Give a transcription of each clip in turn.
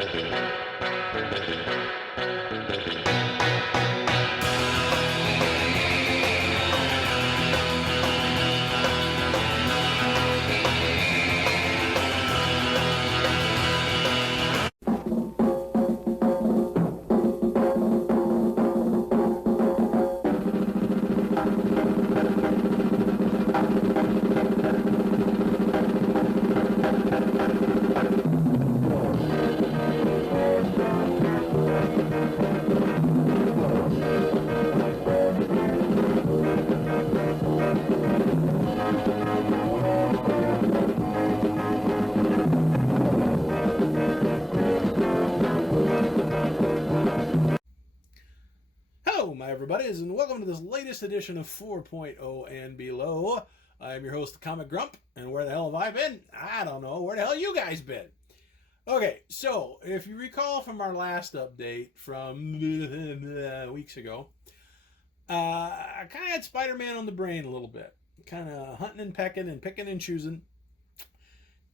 Hello, my everybody's, and welcome to this latest edition of 4.0 and Below. I'm your host, the Comic Grump, and where the hell have I been? I don't know. Where the hell you guys been? Okay, so if you recall from our last update from weeks ago, I kind of had Spider-Man on the brain a little bit. Kind of hunting and pecking and picking and choosing.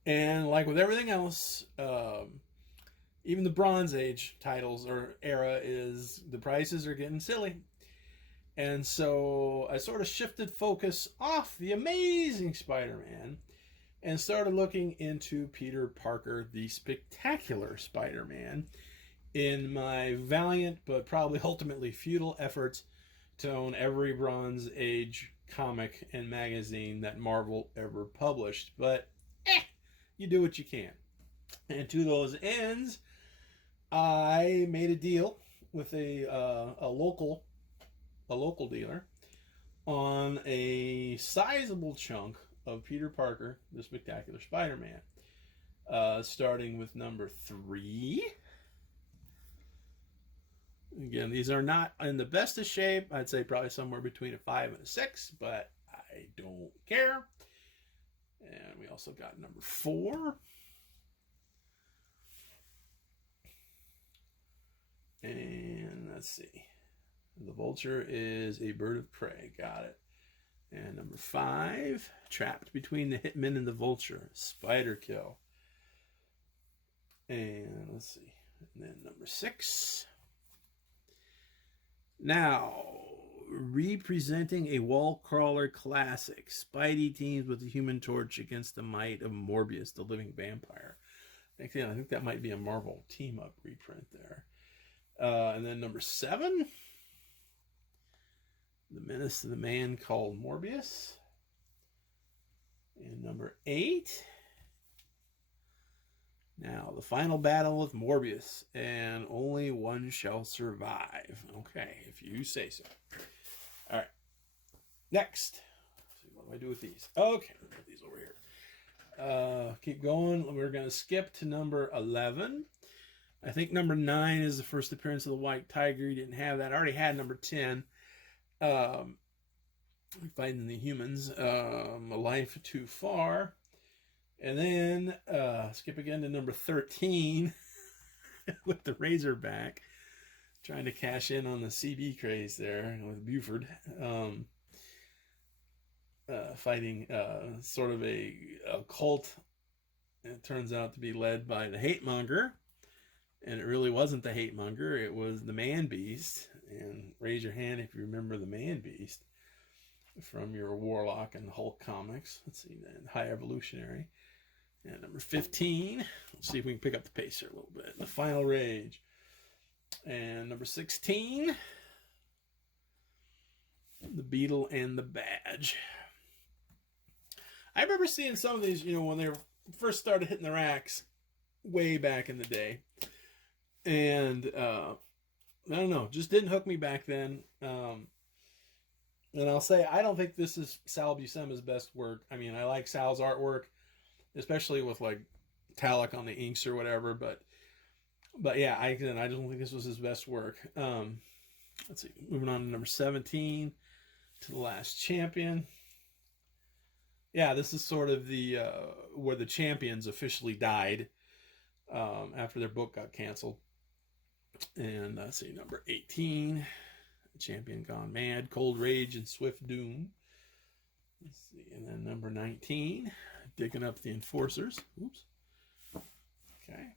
And like with everything else, even the Bronze Age titles or era the prices are getting silly. And so I sort of shifted focus off the Amazing Spider-Man and started looking into Peter Parker, the Spectacular Spider-Man, in my valiant but probably ultimately futile efforts to own every Bronze Age comic and magazine that Marvel ever published. But you do what you can. And to those ends, I made a deal with a local dealer on a sizable chunk of Peter Parker, the Spectacular Spider-Man, starting with number 3. Again, these are not in the best of shape. I'd say probably somewhere between a 5 and a 6, but I don't care. And we also got number 4. And let's see. The Vulture is a bird of prey. Got it. And number 5, Trapped Between the Hitman and the Vulture, Spider Kill. And let's see. And then number 6. Now, representing a wall crawler classic, Spidey teams with the Human Torch against the might of Morbius, the living vampire. I think that might be a Marvel team-up reprint there. And then number 7, The Menace of the Man Called Morbius. And number 8, now The Final Battle with Morbius, and Only One Shall Survive. Okay, if you say so. All right, next. Let's see, what do I do with these? Okay, put these over here. Keep going. We're going to skip to number 11. I think number 9 is the first appearance of the White Tiger. You didn't have that. I already had number 10. Fighting the Humans. A Life Too Far. And then skip again to number 13 with the Razorback. Trying to cash in on the CB craze there with Buford. Fighting sort of a cult. It turns out to be led by the Hate Monger. And it really wasn't the Hate Monger. It was the Man Beast. And raise your hand if you remember the Man Beast from your Warlock and Hulk comics. Let's see, then High Evolutionary. And number 15. Let's see if we can pick up the pace here a little bit. The Final Rage. And number 16. The Beetle and the Badge. I remember seeing some of these, when they first started hitting the racks way back in the day. And I don't know, just didn't hook me back then. And I'll say, I don't think this is Sal Buscema's best work. I mean, I like Sal's artwork, especially with like Talc on the inks or whatever. But yeah, I don't think this was his best work. Let's see, moving on to number 17, to The Last Champion. Yeah, this is sort of the where the Champions officially died after their book got canceled. And let's see, number 18, Champion Gone Mad, Cold Rage, and Swift Doom. Let's see, and then number 19, Digging Up the Enforcers. Oops. Okay.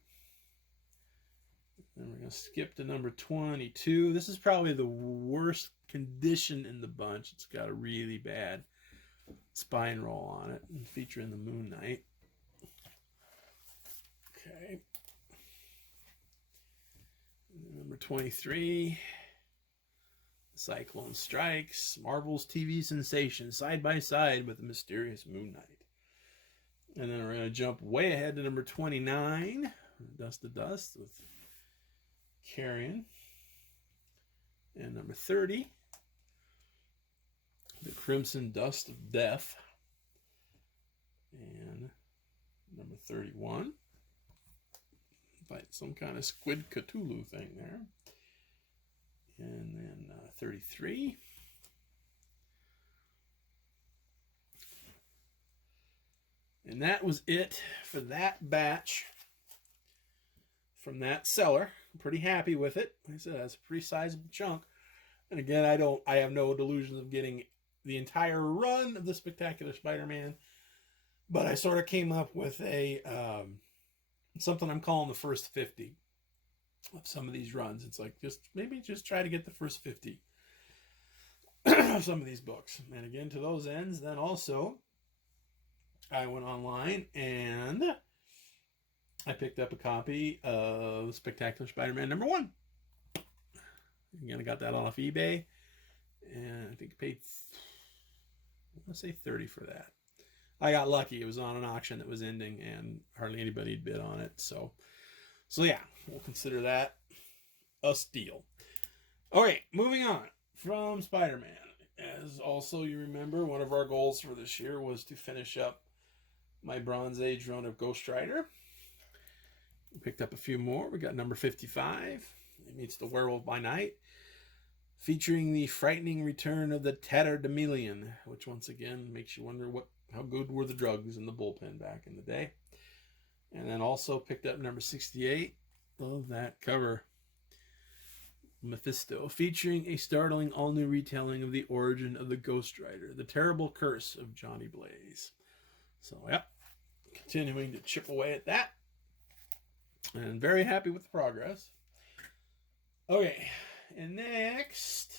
And we're going to skip to number 22. This is probably the worst condition in the bunch. It's got a really bad spine roll on it, featuring the Moon Knight. Okay. Number 23. Cyclone Strikes, Marvel's TV sensation, side by side with the mysterious Moon Knight. And then we're going to jump way ahead to number 29, Dust to Dust with Carrion. And number 30, The Crimson Dust of Death. And number 31, like some kind of Squid Cthulhu thing there. And then 33. And that was it for that batch from that seller. I'm pretty happy with it. Like I said, that's a pretty sizable chunk. And again, I have no delusions of getting the entire run of the Spectacular Spider-Man. But I sort of came up with a something I'm calling the first 50 of some of these runs. It's like maybe just try to get the first 50 of some of these books. And again, to those ends, then also I went online and I picked up a copy of Spectacular Spider-Man #1. Again, I got that off eBay, and I think I paid, I want to say $30 for that. I got lucky. It was on an auction that was ending, and hardly anybody had bid on it. So yeah, we'll consider that a steal. All right, moving on from Spider-Man. As also you remember, one of our goals for this year was to finish up my Bronze Age run of Ghost Rider. We picked up a few more. We got number 55. It meets the Werewolf by Night, featuring the frightening return of the Tatterdemalion, which once again makes you wonder how good were the drugs in the bullpen back in the day. And then also picked up number 68. Love that cover. Mephisto, featuring a startling all-new retelling of the origin of the Ghost Rider, the terrible curse of Johnny Blaze. So, yeah, continuing to chip away at that. And very happy with the progress. Okay, and next,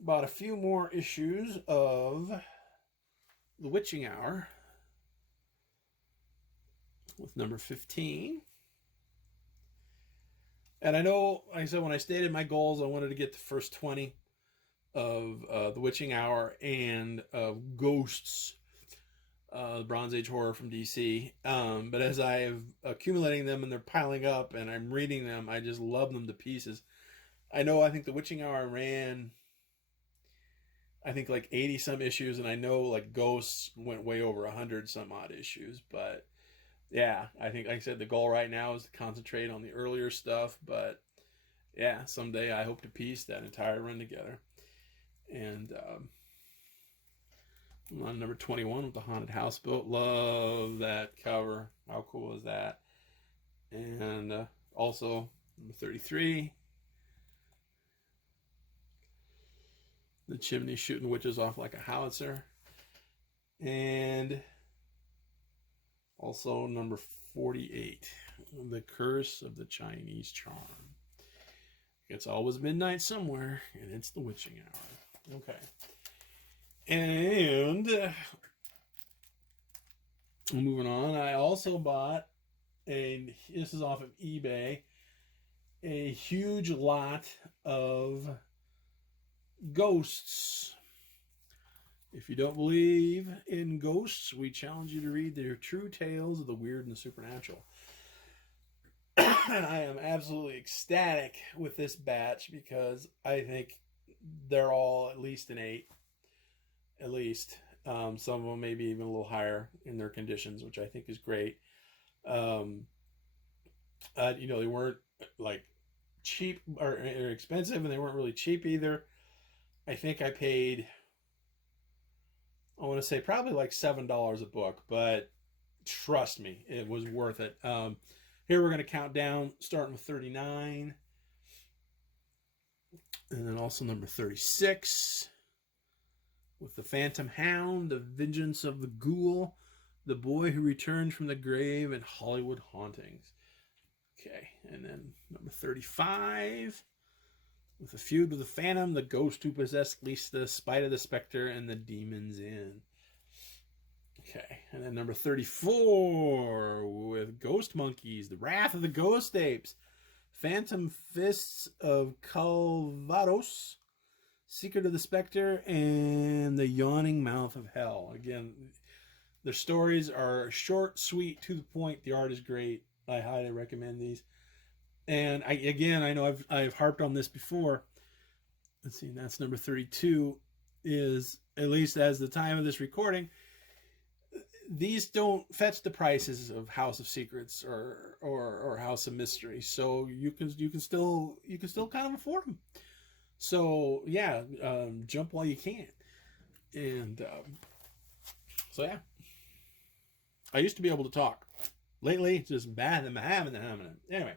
bought a few more issues of The Witching Hour with number 15. And I know, like I said, when I stated my goals, I wanted to get the first 20 of The Witching Hour and of Ghosts, Bronze Age horror from DC. But as I have accumulating them and they're piling up and I'm reading them, I just love them to pieces. I think The Witching Hour ran, I think like 80 some issues, and I know like Ghosts went way over 100 some odd issues. But yeah, I think, like I said, the goal right now is to concentrate on the earlier stuff. But yeah, someday I hope to piece that entire run together. And I'm on number 21 with the Haunted Houseboat. Love that cover. How cool is that? And also number 33. The chimney shooting witches off like a howitzer. And also number 48. The Curse of the Chinese Charm. It's always midnight somewhere, and it's the Witching Hour. Okay. And moving on, I also bought this is off of eBay, a huge lot of Ghosts. If you don't believe in ghosts, we challenge you to read their true tales of the weird and the supernatural. And I am absolutely ecstatic with this batch because I think they're all at least an 8. At least. Some of them maybe even a little higher in their conditions, which I think is great. They weren't like cheap or expensive, and they weren't really cheap either. I think I paid, I want to say probably like $7 a book, but trust me, it was worth it. Here we're going to count down, starting with 39. And then also number 36. With the Phantom Hound, The Vengeance of the Ghoul, The Boy Who Returned from the Grave, and Hollywood Hauntings. Okay, and then number 35, with a feud with the Phantom, the ghost who possessed Lisa, Spite of the Spectre, and the Demon's Inn. Okay, and then number 34, with Ghost Monkeys, the Wrath of the Ghost Apes, Phantom Fists of Calvados, Secret of the Spectre, and the Yawning Mouth of Hell. Again, their stories are short, sweet, to the point. The art is great. I highly recommend these. And I know I've harped on this before. Let's see, that's number 32. Is, at least as the time of this recording, these don't fetch the prices of House of Secrets or House of Mystery, so you can still kind of afford them. So yeah, jump while you can. And so yeah, I used to be able to talk. Lately, it's just bad. Anyway,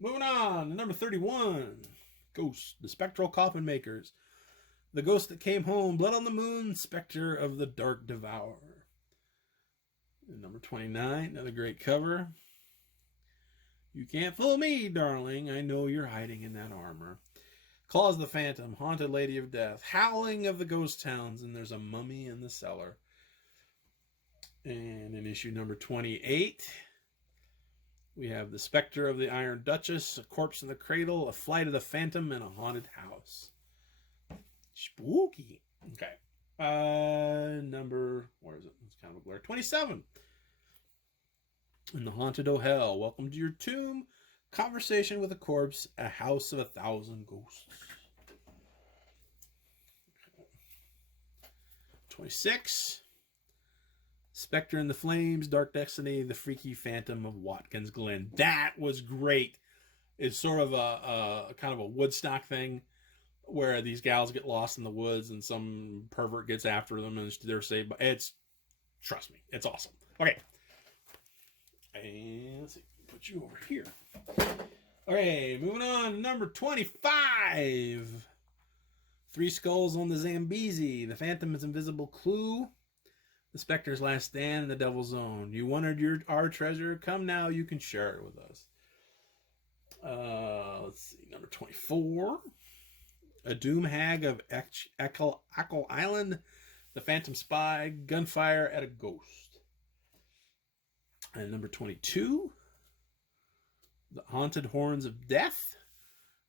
moving on to number 31, Ghost, the Spectral Coffin Makers, the Ghost that Came Home, Blood on the Moon, Spectre of the Dark Devourer. And number 29, another great cover. You can't fool me, darling. I know you're hiding in that armor. Claws of the Phantom, Haunted Lady of Death, Howling of the Ghost Towns, and there's a mummy in the cellar. And in issue number 28, we have the Spectre of the Iron Duchess, a Corpse in the Cradle, a Flight of the Phantom, and a Haunted House. Spooky. Okay. Number, where is it? It's kind of a blur. 27. In the Haunted O Hell, Welcome to Your Tomb, Conversation with a Corpse, A House of 1,000 Ghosts. 26. Spectre in the Flames, Dark Destiny, The Freaky Phantom of Watkins Glen. That was great. It's sort of a kind of a Woodstock thing, where these gals get lost in the woods and some pervert gets after them and they're saved. But trust me, it's awesome. Okay. And let's see, put you over here. Okay, moving on. Number 25. Three Skulls on the Zambezi, The Phantom's Invisible Clue, The Spectre's Last Stand, and The Devil's Own. You wanted our treasure? Come now, you can share it with us. Let's see, number 24. A Doom Hag of Echo Island, The Phantom Spy, Gunfire at a Ghost. And number 22, The Haunted Horns of Death,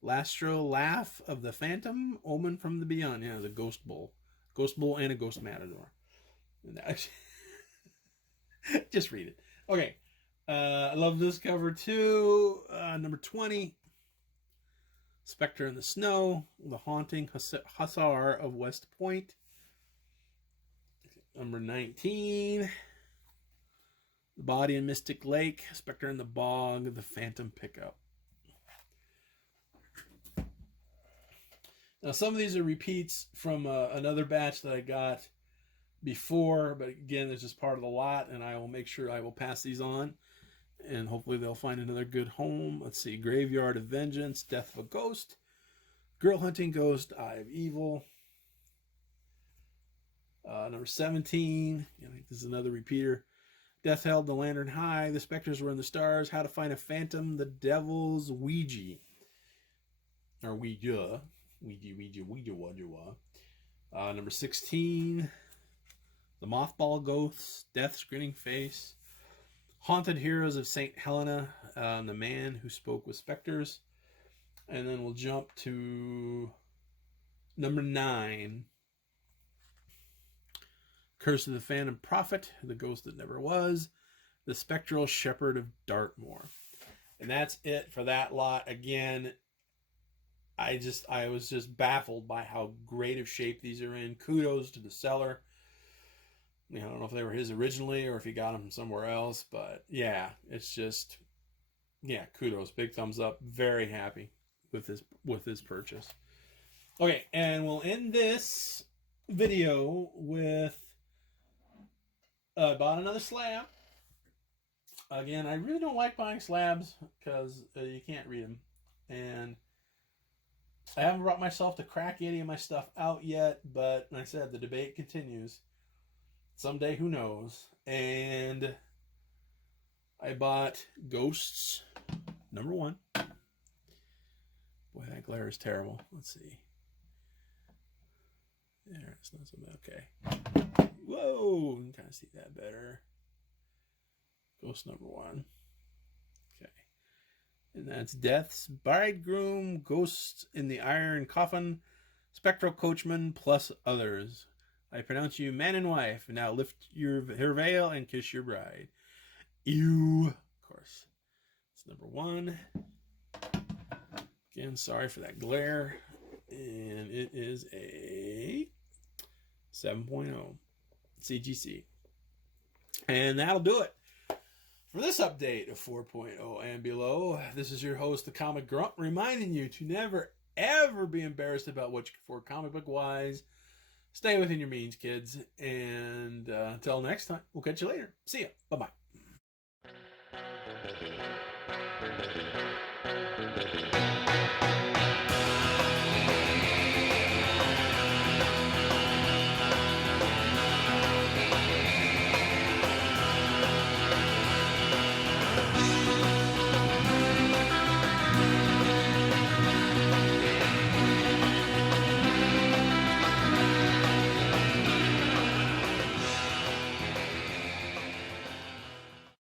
Lastro Laugh of the Phantom, Omen from the Beyond. Yeah, the Ghost Bull and a Ghost Matador. Just read it. Okay. I love this cover too. Number 20, Spectre in the Snow, The Haunting Hussar of West Point. Number 19, The Body in Mystic Lake, Spectre in the Bog, The Phantom Pickup. Now, some of these are repeats from another batch that I got before, but again, it's just part of the lot, and I will make sure I will pass these on, and hopefully they'll find another good home. Let's see, Graveyard of Vengeance, Death of a Ghost, Girl Hunting Ghost, Eye of Evil. Number 17, I think this is another repeater. Death Held the Lantern High, The Specters Were in the Stars, How to Find a Phantom, The Devil's Ouija. Or Ouija. Number 16, The Mothball Ghosts, Death's Grinning Face, Haunted Heroes of St. Helena, The Man Who Spoke with Specters. And then we'll jump to number 9, Curse of the Phantom Prophet, The Ghost That Never Was, The Spectral Shepherd of Dartmoor. And that's it for that lot. Again, I was just baffled by how great of shape these are in. Kudos to the seller. I don't know if they were his originally or if he got them from somewhere else, but yeah, it's just, yeah, kudos. Big thumbs up. Very happy with this purchase. Okay, and we'll end this video with bought another slab. Again, I really don't like buying slabs because you can't read them, and I haven't brought myself to crack any of my stuff out yet, but like I said, the debate continues. Someday, who knows? And I bought Ghosts number 1. Boy, that glare is terrible. Let's see. There, it's not so bad. Okay. Whoa, you can kind of see that better. Ghost number 1. Okay. And that's Death's Bridegroom, Ghosts in the Iron Coffin, Spectral Coachman, plus others. I pronounce you man and wife. Now lift her veil and kiss your bride. Ew. Of course. It's number 1. Again, sorry for that glare. And it is a 7.0 CGC. And that'll do it for this update of 4.0 and below. This is your host, the Comic Grump, reminding you to never, ever be embarrassed about what you can afford comic book wise. Stay within your means, kids. And until next time, we'll catch you later. See ya. Bye-bye.